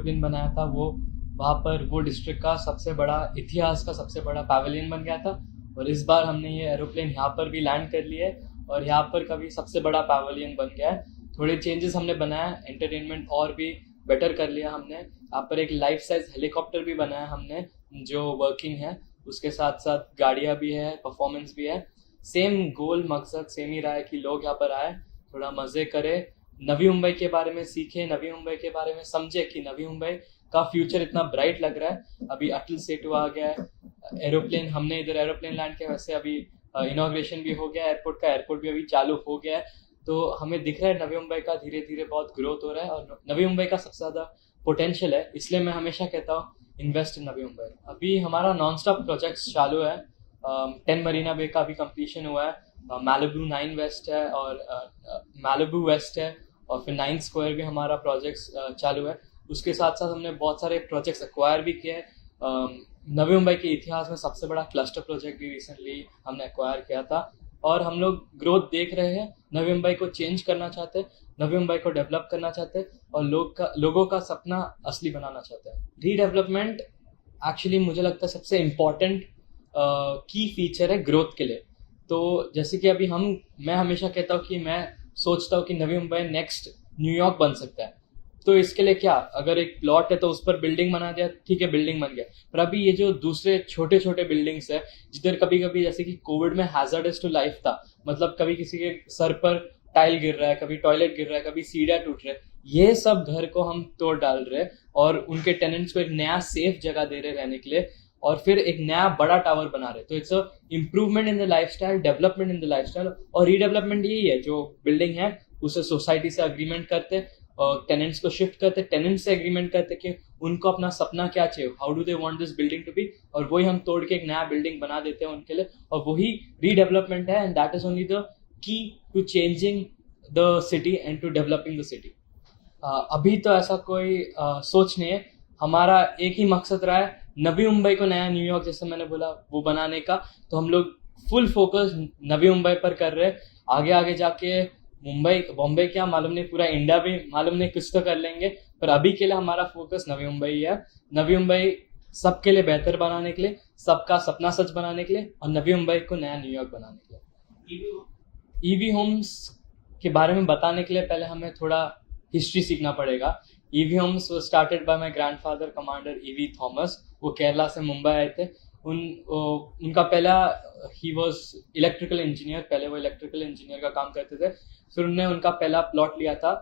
Aeroplane बनाया था वो वहाँ पर वो डिस्ट्रिक्ट का सबसे बड़ा इतिहास का सबसे बड़ा पैवेलियन बन गया था। और इस बार हमने ये एरोप्लेन यहाँ पर भी लैंड कर लिया है और यहाँ पर का भी सबसे बड़ा पैवेलियन बन गया है। थोड़े चेंजेस हमने बनाया, एंटरटेनमेंट और भी बेटर कर लिया हमने। यहाँ पर एक लाइफ साइज हेलीकॉप्टर भी बनाया हमने जो वर्किंग है, उसके साथ साथ गाड़ियाँ भी है, परफॉर्मेंस भी है। सेम गोल मकसद सेम ही रहा है कि लोग यहाँ पर आए, थोड़ा मज़े करें, नवी मुंबई के बारे में सीखें, नवी मुंबई के बारे में समझे कि नवी मुंबई का फ्यूचर इतना ब्राइट लग रहा है। अभी अटल सेतु आ गया है, एरोप्लेन हमने इधर एरोप्लेन लैंड किया, वैसे अभी इनॉग्रेशन भी हो गया एयरपोर्ट का, एयरपोर्ट भी अभी चालू हो गया है। तो हमें दिख रहा है नवी मुंबई का धीरे धीरे बहुत ग्रोथ हो रहा है और नवी मुंबई का सबसे ज़्यादा पोटेंशियल है, इसलिए मैं हमेशा कहता हूँ इन्वेस्ट इन नवी मुंबई। अभी हमारा नॉन स्टॉप प्रोजेक्ट्स चालू है। 10 मरीना बे का भी कंप्लीशन हुआ है, मैलिबू 9 वेस्ट है और मैलिबू वेस्ट है, और फिर 9 स्क्वायर भी हमारा प्रोजेक्ट्स चालू है। उसके साथ साथ हमने बहुत सारे प्रोजेक्ट्स एक्वायर भी किए हैं। नवी मुंबई के इतिहास में सबसे बड़ा क्लस्टर प्रोजेक्ट भी रिसेंटली हमने एक्वायर किया था। और हम लोग ग्रोथ देख रहे हैं, नवी मुंबई को चेंज करना चाहते हैं, नवी मुंबई को डेवलप करना चाहते हैं और लोगों का सपना असली बनाना चाहते हैं। रीडेवलपमेंट एक्चुअली मुझे लगता है सबसे इम्पॉर्टेंट की फीचर है ग्रोथ के लिए। तो जैसे कि अभी मैं हमेशा कहता हूँ कि मैं सोचता हूँ कि नवी मुंबई नेक्स्ट न्यूयॉर्क बन सकता है। तो इसके लिए क्या, अगर एक प्लॉट है तो उस पर बिल्डिंग बना दिया, ठीक है बिल्डिंग बन गया। पर अभी ये जो दूसरे छोटे छोटे बिल्डिंग्स है जिधर कभी कभी जैसे कि कोविड में हैजर्डस टू लाइफ था, मतलब कभी किसी के सर पर टाइल गिर रहा है, कभी टॉयलेट गिर रहा है, कभी सीढ़ियाँ टूट रहे हैं, ये सब घर को हम तोड़ डाल रहे हैं और उनके टेनेंट्स को एक नया सेफ जगह दे रहे रहने के लिए, और फिर एक नया बड़ा टावर बना रहे। तो it's a improvement in the lifestyle, development in the lifestyle. और रीडेवलपमेंट यही है, जो बिल्डिंग है उसे सोसाइटी से अग्रीमेंट करते, टेनेंट्स को शिफ्ट करते, टेनेंट्स से एग्रीमेंट करते कि उनको अपना सपना क्या चाहिए, how do they want this building to be, और वही हम तोड़ के एक नया बिल्डिंग बना देते हैं उनके लिए। और वही रीडेवलपमेंट है, and that is only the key to changing the city and to developing the city. अभी तो ऐसा कोई सोच नहीं है, हमारा एक ही मकसद रहा है नवी मुंबई को नया न्यूयॉर्क, जैसे मैंने बोला, वो बनाने का। तो हम लोग फुल फोकस नवी मुंबई पर कर रहे हैं। आगे आगे जाके मुंबई बॉम्बे क्या मालूम नहीं, पूरा इंडिया भी मालूम नहीं, कुछ तो कर लेंगे। पर अभी के लिए हमारा फोकस नवी मुंबई है। नवी मुंबई सबके लिए बेहतर बनाने के लिए, सबका सपना सच बनाने के लिए, और नवी मुंबई को नया न्यूयॉर्क बनाने के लिए। ईवी होम्स के बारे में बताने के लिए पहले हमें थोड़ा हिस्ट्री सीखना पड़ेगा। ईवी होम्स वो started by my grandfather commander EV Thomas. वो केरला से मुंबई आए थे। उनका पहला ही वॉज इलेक्ट्रिकल इंजीनियर, पहले वो इलेक्ट्रिकल इंजीनियर का काम करते थे। फिर उन्होंने उनका पहला प्लॉट लिया था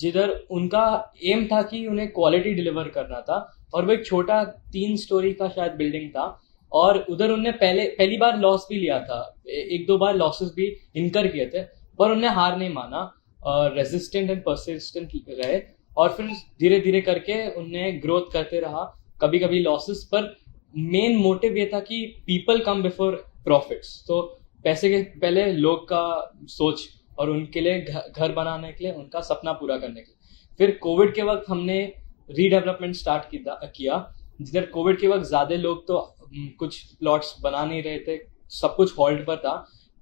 जिधर उनका एम था कि उन्हें क्वालिटी डिलीवर करना था, और वो एक छोटा 3 स्टोरी का शायद बिल्डिंग था। और उधर उन्होंने पहली बार लॉस भी लिया था, एक दो बार लॉसेस भी इनकर किए थे, पर उन्हें हार नहीं माना, रेजिस्टेंट एंड परसिस्टेंट रहे, और फिर धीरे धीरे करके उन्हें ग्रोथ करते रहा, कभी कभी लॉसेस, पर मेन मोटिव ये था कि पीपल कम बिफोर प्रॉफिट्स। तो पैसे के पहले लोग का सोच, और उनके लिए घर बनाने के लिए, उनका सपना पूरा करने के लिए। फिर कोविड के वक्त हमने रीडेवलपमेंट स्टार्ट किया जिधर कोविड के वक्त ज़्यादा लोग तो कुछ प्लॉट्स बना नहीं रहे थे, सब कुछ हॉल्ट पर था।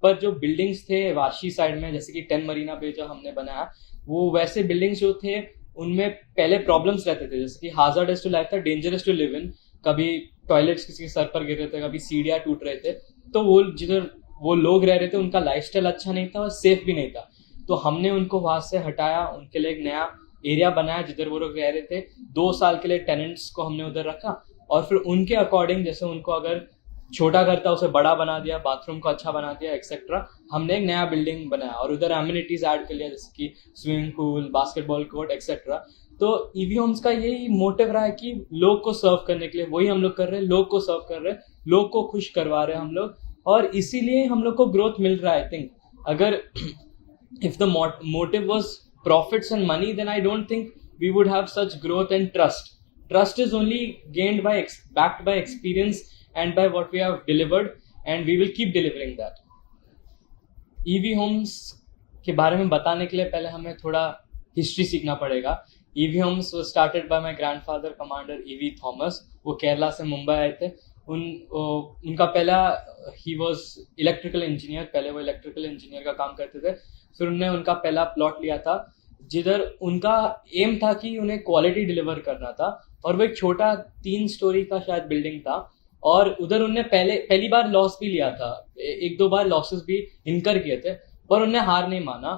पर जो बिल्डिंग्स थे वाशी साइड में, जैसे कि 10 मरीना पे जो हमने बनाया, वो वैसे बिल्डिंग्स जो थे उनमें पहले प्रॉब्लम्स रहते थे, जैसे कि हाजार्डस टू लाइफ था, डेंजरस टू लिव इन, कभी टॉयलेट्स किसी के सर पर गिर रहे थे, कभी सीढ़ियाँ टूट रहे थे। तो वो जिधर वो लोग रह रहे थे उनका लाइफस्टाइल अच्छा नहीं था और सेफ भी नहीं था। तो हमने उनको वहां से हटाया, उनके लिए एक नया एरिया बनाया जिधर वो लोग रह रहे थे। 2 साल के लिए टेनेंट्स को हमने उधर रखा, और फिर उनके अकॉर्डिंग, जैसे उनको अगर छोटा घर था उसे बड़ा बना दिया, बाथरूम को अच्छा बना दिया, एक्सेट्रा। हमने एक नया बिल्डिंग बनाया और उधर एमिनिटीज ऐड कर लिया, जैसे कि swimming pool, basketball court, etcetera. तो ईवी होम्स का यही मोटिव रहा है कि लोग को सर्व करने के लिए, वही हम लोग कर रहे हैं, लोग को सर्व कर रहे हैं, लोग को खुश करवा रहे हैं हम लोग, और इसीलिए हम लोग को ग्रोथ मिल रहा है। आई थिंक अगर if the motive was profits and money, then I don't think we would have such growth and trust. Trust is only gained by backed by experience and by what we have delivered, and we will keep delivering that. EV homes के बारे में बताने के लिए पहले हमें थोड़ा history सीखना पड़ेगा। EV homes was started by my grandfather commander EV Thomas. वो केरला से मुंबई आए थे। उनका पहला ही वॉज इलेक्ट्रिकल इंजीनियर, पहले वो इलेक्ट्रिकल इंजीनियर का काम करते थे। फिर उन्होंने उनका पहला प्लॉट लिया था जिधर उनका एम था कि उन्हें क्वालिटी डिलीवर करना था, और वो एक छोटा 3 स्टोरी का शायद बिल्डिंग था, और उधर उनने पहली बार लॉस भी लिया था, एक दो बार लॉसेस भी इनकर किए थे, पर उन्हें हार नहीं माना,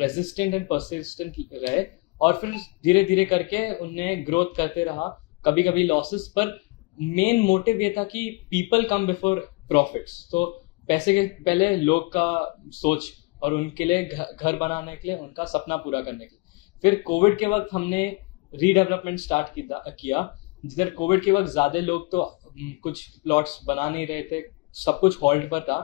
रेजिस्टेंट एंड परसिस्टेंट रहे, और फिर धीरे धीरे करके उनने ग्रोथ करते रहा, कभी कभी लॉसेस, पर मेन मोटिव ये था कि पीपल कम बिफोर प्रॉफिट्स। तो पैसे के पहले लोग का सोच, और उनके लिए घर बनाने के लिए, उनका सपना पूरा करने के लिए। फिर कोविड के वक्त हमने रीडेवलपमेंट स्टार्ट किया, जिधर कोविड के वक्त ज़्यादा लोग तो कुछ प्लॉट्स बना नहीं रहे थे, सब कुछ हॉल्ट पर था,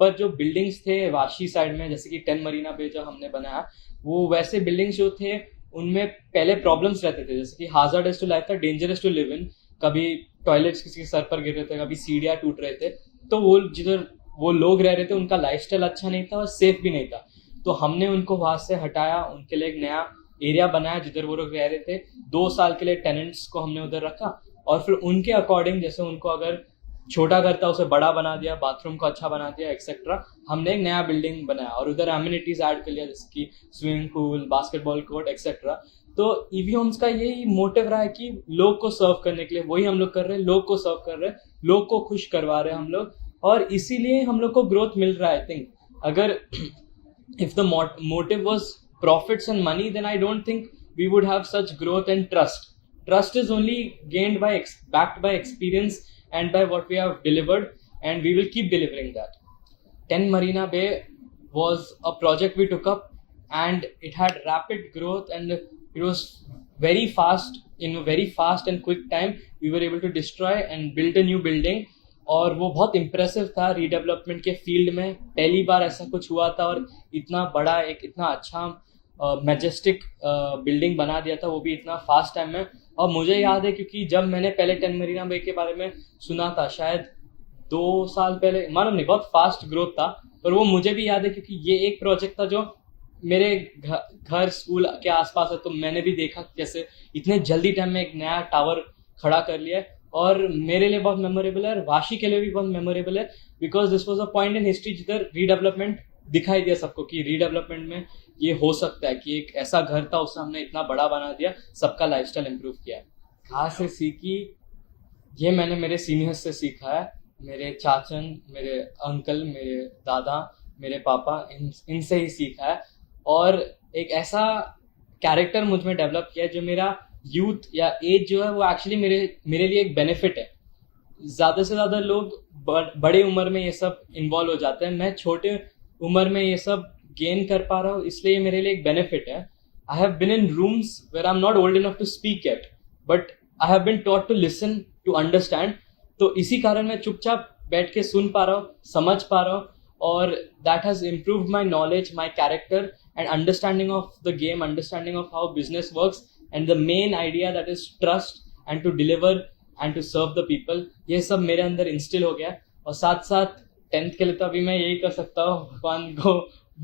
पर जो बिल्डिंग्स थे वाशी साइड में, जैसे कि 10 मरीना बे जो हमने बनाया, वो वैसे बिल्डिंग्स जो थे उनमें पहले प्रॉब्लम्स रहते थे, जैसे कि हाजार्डस टू लाइफ था, डेंजरस टू लिव इन, कभी टॉयलेट्स किसी के सर पर गिर रहे थे, कभी सीढ़ियाँ टूट रहे थे, तो वो जिधर वो लोग रह रहे थे उनका लाइफस्टाइल अच्छा नहीं था और सेफ भी नहीं था। तो हमने उनको वहाँ से हटाया, उनके लिए एक नया एरिया बनाया जिधर वो लोग रह रहे थे। 2 साल के लिए टेनेंट्स को हमने उधर रखा, और फिर उनके अकॉर्डिंग, जैसे उनको अगर छोटा घर था उसे बड़ा बना दिया, बाथरूम को अच्छा बना दिया, एक्सेट्रा। हमने एक नया बिल्डिंग बनाया और उधर एमिनिटीज ऐड कर लिया, जैसे कि swimming pool, basketball court, etcetera. तो ईवी होम्स का यही मोटिव रहा है कि लोग को सर्व करने के लिए, वही हम लोग कर रहे हैं, लोग को सर्व कर रहे हैं, लोग को खुश करवा रहे हैं हम लोग, और इसीलिए हम लोग को ग्रोथ मिल रहा है। आई थिंक अगर if the motive was profits and money, then I don't think we would have such growth and trust. Trust is only gained by backed by experience and by what we have delivered, and we will keep delivering that. 10 Marina Bay was a project we took up, and it had rapid growth, and it was very fast. In a very fast and quick time, we were able to destroy and build a new building, और वो बहुत impressive था। Redevelopment के field में पहली बार ऐसा कुछ हुआ था, और इतना बड़ा, एक इतना अच्छा मैजेस्टिक बिल्डिंग बना दिया था, वो भी इतना फास्ट टाइम में। और मुझे याद है, क्योंकि जब मैंने पहले 10 मरीना बे के बारे में सुना था, शायद 2 साल पहले, मालूम नहीं, बहुत फास्ट ग्रोथ था, पर वो मुझे भी याद है क्योंकि ये एक प्रोजेक्ट था जो मेरे घर स्कूल के आसपास है, तो मैंने भी देखा कैसे इतने जल्दी टाइम में एक नया टावर खड़ा कर लिया है। और मेरे लिए बहुत मेमोरेबल है, और वाशी के लिए भी बहुत मेमोरेबल है, because this was a point in history जिधर रीडेवलपमेंट दिखाई दिया सबको कि रीडेवलपमेंट में ये हो सकता है, कि एक ऐसा घर था उसे हमने इतना बड़ा बना दिया, सबका लाइफस्टाइल इम्प्रूव किया है। कहाँ से सीखी? ये मैंने मेरे सीनियर्स से सीखा है, मेरे चाचन, मेरे अंकल, मेरे दादा, मेरे पापा, इनसे ही सीखा है। और एक ऐसा कैरेक्टर मुझ में डेवलप किया है जो मेरा यूथ या एज जो है वो एक्चुअली मेरे लिए एक बेनिफिट है। ज़्यादा से ज़्यादा लोग बड़े उम्र में ये सब इन्वॉल्व हो जाते हैं, मैं छोटे उम्र में ये सब गेन कर पा रहा हूँ, इसलिए ये मेरे लिए एक बेनिफिट है। I have been in rooms where I am not old enough to speak yet, but I have been taught to listen, to understand. तो इसी कारण मैं चुपचाप बैठ के सुन पा रहा हूँ, समझ पा रहा हूँ, और that has improved my knowledge, my character and understanding of the game, understanding of how business works, and the main idea that is trust and to deliver and to serve the people, ये सब मेरे अंदर instil हो गया। और साथ साथ 10th के लिए तो अभी मैं यही कर सकता हूँ, भगवान को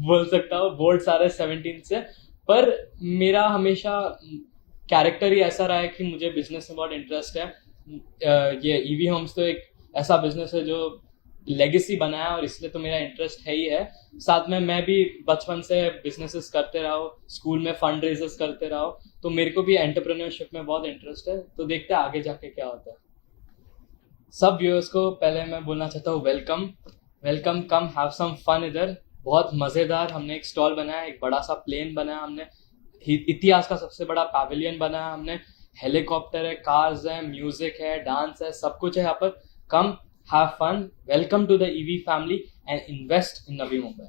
बोल सकता हूँ, बोर्ड सारे 17 से, पर मेरा हमेशा कैरेक्टर ही ऐसा रहा है कि मुझे बिजनेस में बहुत इंटरेस्ट है। ये ईवी होम्स तो एक ऐसा बिजनेस है जो लेगेसी बनाया, और इसलिए तो मेरा इंटरेस्ट है ही है। साथ में मैं भी बचपन से बिजनेसेस करते रहा हूँ, स्कूल में फंड रेजर्स करते रहा हूँ, तो मेरे को भी एंटरप्रेन्योरशिप में बहुत इंटरेस्ट है। तो देखते हैं आगे जाके क्या होता है। सब व्यूअर्स को पहले मैं बोलना चाहता हूँ welcome, welcome, come have some fun इधर। बहुत मज़ेदार हमने एक स्टॉल बनाया, एक बड़ा सा प्लेन बनाया हमने, इतिहास का सबसे बड़ा पैवेलियन बनाया हमने, हेलीकॉप्टर है, कार्स है, म्यूजिक है, डांस है, सब कुछ है यहाँ पर। कम, have fun, welcome to the EV family, and invest in Navi Mumbai.